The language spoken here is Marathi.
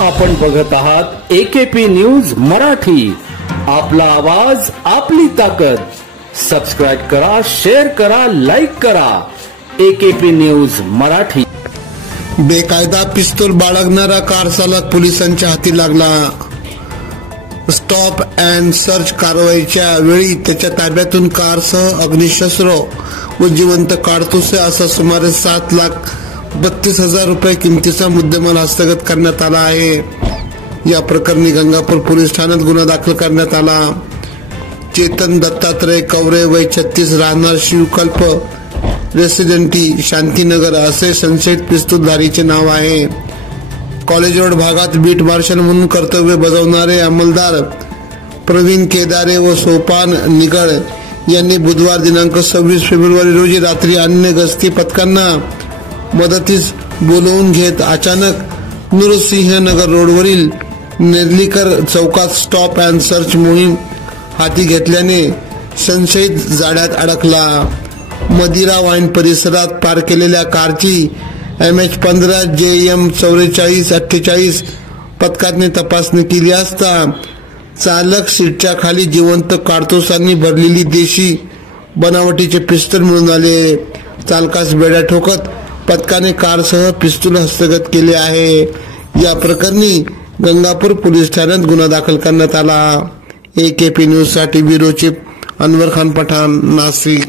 आपण बघत आहात AKP न्यूज मराठी. आपला आवाज आपली ताकद. सबस्क्राइब करा, शेअर करा, लाईक करा. AKP news Marathi. बेकायदा पिस्तूल बाळगणारा कार चालक पोलिसांच्या हाती लागला. स्टॉप अँड सर्च कारवाईच्या वेळी त्याच्या ताब्यातून कारसह अग्निशस्त्र व जिवंत काडतुसे असा सुमारे 7,32,000 रुपये किमतीचा मुद्देमाल हस्तगत करण्यात आला आहे. या प्रकरणी गंगापूर पोलीस ठाण्यात गुन्हा दाखल करण्यात आला. चेतन दत्तात्रय कवरे वय 36 राहणार शिवकल्प रेसिडेंटी शांतीनगर असे संशयित पिस्तूलधारीचे नाव आहे. कॉलेज रोड भागात बीट मार्शल म्हणून कर्तव्य बजावणारे अंमलदार प्रवीण केदारे व सोपान निगड यांनी बुधवार दिनांक 26 फेब्रुवारी रोजी रात्री अन्य गस्ती पथकांना मदतीस बोलवून घेत अचानक नूरसिंहनगर रोडवरील नेर्लीकर चौकात स्टॉप अँड सर्च मोहीम हाती घेतल्याने संशयित जाळ्यात अडकला. मदिरा वाईन परिसरात पार्क केलेल्या कारची MH15 JM 4448 पथकाने तपासणी केली असता चालक सीटच्या खाली जिवंत काडतुसांनी भरलेली देशी बनावटीचे पिस्तूल मिळून आले. चालकास बेड्या ठोकत पथकाने कारसह पिस्तूल हस्तगत केले आहे. या प्रकरणी गंगापूर पोलीस ठाण्यात गुन्हा दाखल करण्यात आला. AKP न्यूज साठी ब्युरो चीफ अनवर खान पठाण, नाशिक.